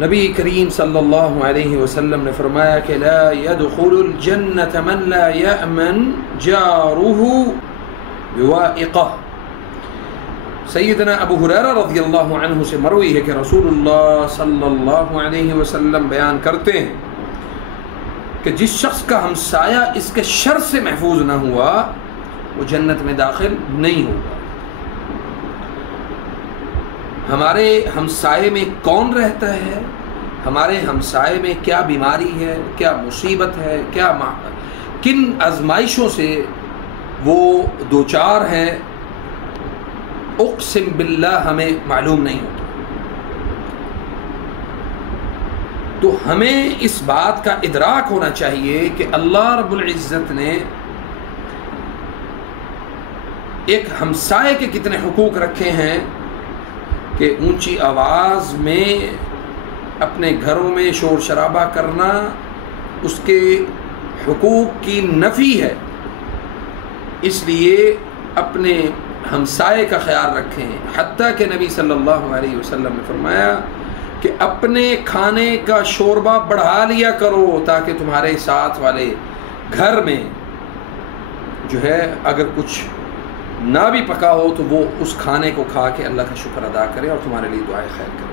نبی کریم صلی اللہ علیہ وسلم نے فرمایا کہ لا يدخل الجنت من لا يأمن جارہ بوائقہ۔ سیدنا ابو ہریرہ رضی اللہ عنہ سے مروی ہے کہ رسول اللہ صلی اللہ علیہ وسلم بیان کرتے ہیں کہ جس شخص کا ہمسایہ اس کے شر سے محفوظ نہ ہوا وہ جنت میں داخل نہیں ہوگا۔ ہمارے ہمسائے میں کون رہتا ہے، ہمارے ہمسائے میں کیا بیماری ہے، کیا مصیبت ہے، کن آزمائشوں سے وہ دوچار ہے، اقسم باللہ ہمیں معلوم نہیں ہوتا۔ تو ہمیں اس بات کا ادراک ہونا چاہیے کہ اللہ رب العزت نے ایک ہمسائے کے کتنے حقوق رکھے ہیں کہ اونچی آواز میں اپنے گھروں میں شور شرابہ کرنا اس کے حقوق کی نفی ہے۔ اس لیے اپنے ہمسائے کا خیال رکھیں، حتیٰ کہ نبی صلی اللہ علیہ وسلم نے فرمایا کہ اپنے کھانے کا شوربہ بڑھا لیا کرو تاکہ تمہارے ساتھ والے گھر میں جو ہے اگر کچھ نہ بھی پکا ہو تو وہ اس کھانے کو کھا کے اللہ کا شکر ادا کرے اور تمہارے لیے دعائے خیر کرے۔